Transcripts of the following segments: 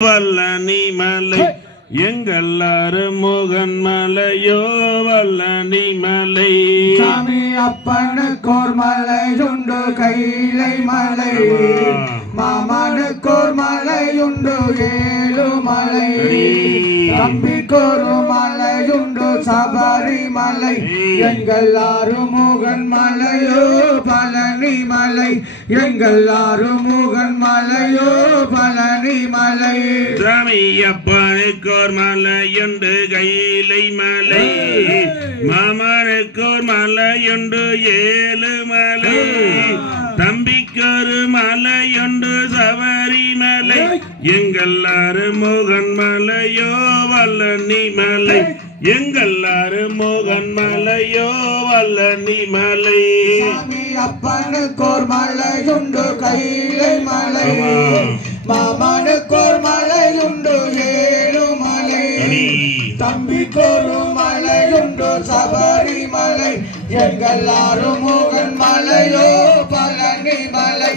வல்லனி மலை எங்கள் அருமுகன் மலையோ வல்லனி மலை சாமி அப்பனுக்கோர் மலையுண்டு கைலை மலை மாமனுக்கோர் மலையுண்டு ஏழுமலை தம்பிக்கோரு மலையுண்டு சபரிமலை எங்கள் அருமுகன் மலையோ பழனி மலை எங்கள் அருமுகன் மலையோ பழனி மலை சாமி அப்பனுக்கோர் மலையுண்டு கைலை மலை மாமனுக்கோர் மலையுண்டு ஏழுமலை தம்பிக்கொரு மலையுண்டு சபரிமலை எங்கள் அருமுகன் மலையோ வல்லனி மலை எங்கள் அருமுகன் மலையோ வல்லனி மலை சாமி அப்பனுக்கோர் மலையுண்டு கைலை மலை மாமனுக்கோர் மலையுண்டு ஏழுமலை தம்பிக்கோரு மலையுண்டு சபரிமலை எங்கள் அருமுகன் மலையோ பழனி மலை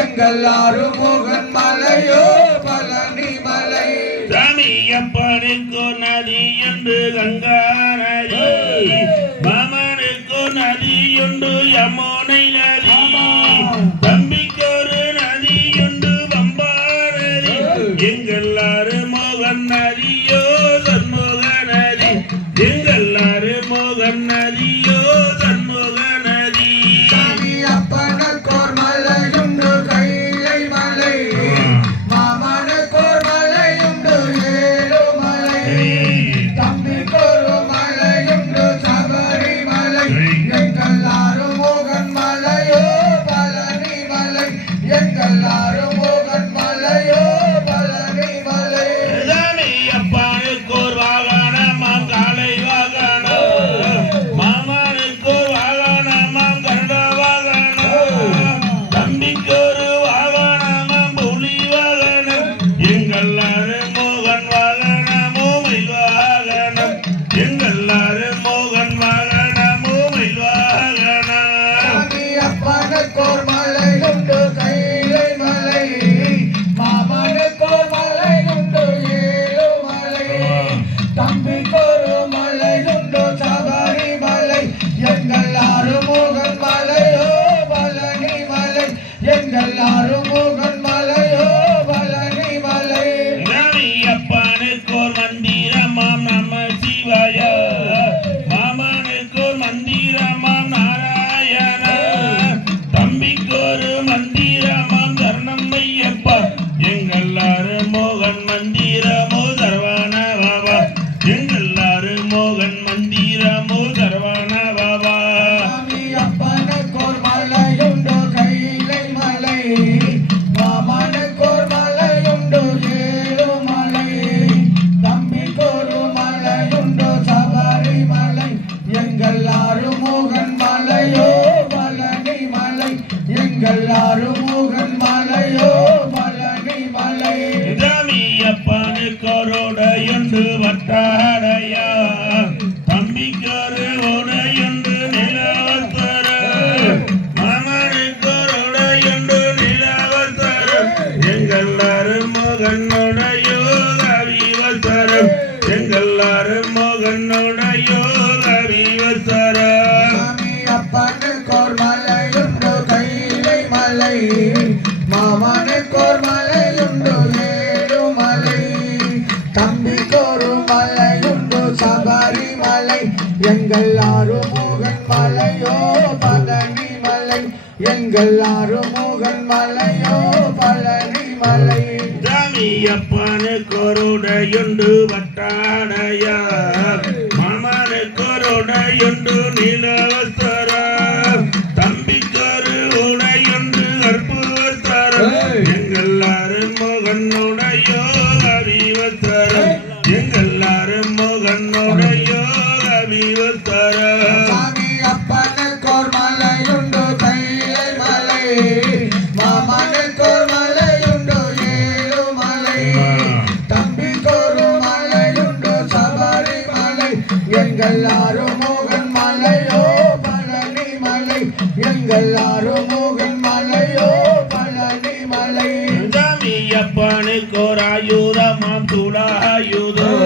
எங்கள் அருமுகன் மலையோ பழனி மலை சாமி அப்பனுக்கோ நதியுண்டு கங்கா நதி மாமனுக்கோ நதியுண்டு யமுனை நதி தம்பிக்கொரு நதியுண்டு பம்பா நதி எங்கள் அருமுகன் நதியோ சண்முக நதி எங்கள் அருமுகன் நதியோ சண்முக நதி சாமி அப்பனுக்கோர் மலையுண்டு கைலை மலை மாமனுக்கோர் மலையுண்டு ஏழுமலை தம்பிக்கோரு மலையுண்டு சபரிமலை எங்கள் அருமுகன் மலையோ பழனி மலை எங்கள் அருமுகன் மலையோ பழனி மலை சாமி அப்பனுக்கோர் வாகனமாம் காளை வாகனம் மாமனுக்கோர் வாகனமாம் கருட வாகனம் தம்பிக்கொரு வாகனமாம் புலி வாகனம் எங்கள் அருமுகன் வாகனமோ மயில் வாகனம் எங்கள் அருமுகன் வாகனமோ மயில் வாகனம் சாமி அப்பனுக்கோர் மலையுண்டு கைலை மலை மாமனுக்கோர் மலையுண்டு ஏழுமலை தம்பிக்கோரு மலையுண்டு சபரிமலை எங்கள் அருமுகன் மலையோ பழனி மலை எங்கள் அருமுகன் மலையோ பழனி மலை சாமி அப்பனுக்கோர் மந்திரமாம் நம சிவாய மாமனுக்கோர் மந்திரமாம் நாராயண தம்பிக்கொரு மந்திரமாம் சரணம் ஐயப்பா எங்கள் அருமுகன் மந்திரமோ சரவண பாபா எங்கள் அருமுகன் மந்திரமோ சரவண பாபா சாமி அப்பனுக்கோர் மலையுண்டு கைலை மலை மாமனுக்கோர் மலையுண்டு ஏழுமலை தம்பிக்கோரு மலையுண்டு சபரிமலை எங்கள் அருமுகன் மலையோ பழனி மலை எங்கள் அருமுகன் மலையோ பழனி மலை சாமி அப்பனுக்கோருடையுண்டு வட்டாடையா தம்பிக்கொரு உடையுண்டு நிலவத்தர மாமனுக்கோருடையுண்டு நிலவத்தர எங்கள் அருமுகனுடையோ கவிவசரம் எங்கள் அருமுகனுடையோ கவிவசரம் சாமி அப்பனுக்கோர் மலையுண்டு கைலை மலை மாமனுக்கோர் மலையுண்டு ஏழுமலை தம்பிக்கோரு மலையுண்டு சபரிமலை எங்கள் அருமுகன் மலையோ பழனி மலை எங்கள் அருமுகன் மலையோ பழனி மலை சாமி அப்பனுக்கோருடையுண்டு வட்டாடையா மாமனுக்கோருடையுண்டு நிலவசர தம்பிக்கொரு உடையுண்டு கற்புவசரம் எங்கள் அருமுகனுடையோ கவிவசரம் எங்கள் அருமுகனுடையோ கவிவசரம் சாமி அப்பனுக்கோர் மலையுண்டு கைலை மலை மாமனுக்கோர் மலையுண்டு ஏழுமலை தம்பிக்கோரு மலையுண்டு சபரிமலை எங்கள் அருமுகன் மலையோ பழனி மலை எங்கள் அருமுகன் மலையோ பழனி மலை சாமி அப்பனுக்கோர் ஆயுதம் ஆயுதமாம் துலாயுதம்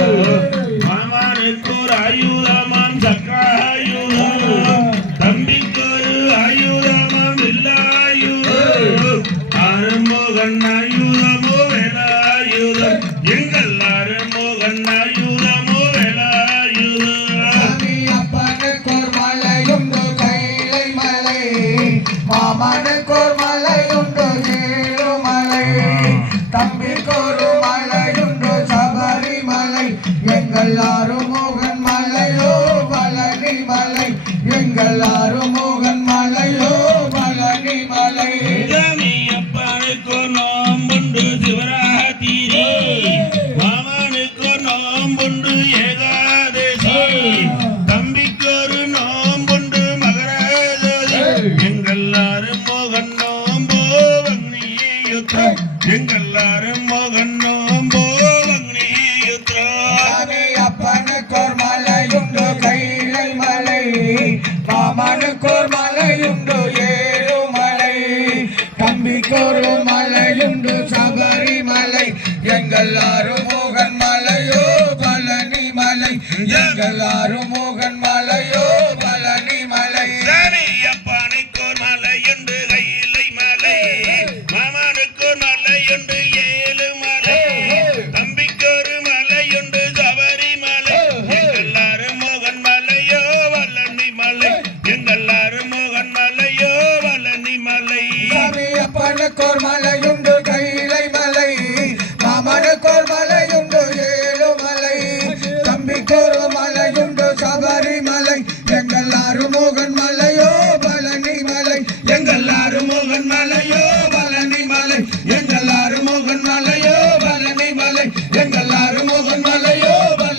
மாமனுக்கு ஒரு ஆயுதமாம் சக்காயுதம் தம்பிக்கு ஒரு ஆயுதமாம் வில்லாயுதம் அருமுகன் ஆயுதமோ வேலாயுதம் எங்கள் அருமுகன் ஆயுதமோ வேலாயுதம் சாமி அப்பனுக்கோர் மலையுண்டு கைலை மலை மாமனுக்கோர் மலையுண்டு ஏழுமலை தம்பிக்கோரு மலையுண்டு சபரிமலை எங்கள் ஆறுமுகன் மலையோ பழனி மலை எங்கள் ஆறுமுகன் மலையோ பழனி மலை அப்பனுக்கு நோம்புண்டு சிவராத்திரி மாமனுக்கு நோம்புண்டு ஏகாதசி தம்பிக்கு ஒரு நோம்புண்டு மகராஜோதி எங்கள் மோகன் நோம்போ அக்னியுத்திரம் எங்கள் மோகன் நோம்போ அக்னியுத்திரம் சாமி அப்பனுக்கோர் மலையுண்டு கைலை மலை மாமனுக்கோர் மலையுண்டு ஏழுமலை தம்பிக்கோரு மலையுண்டு சபரிமலை எங்கள்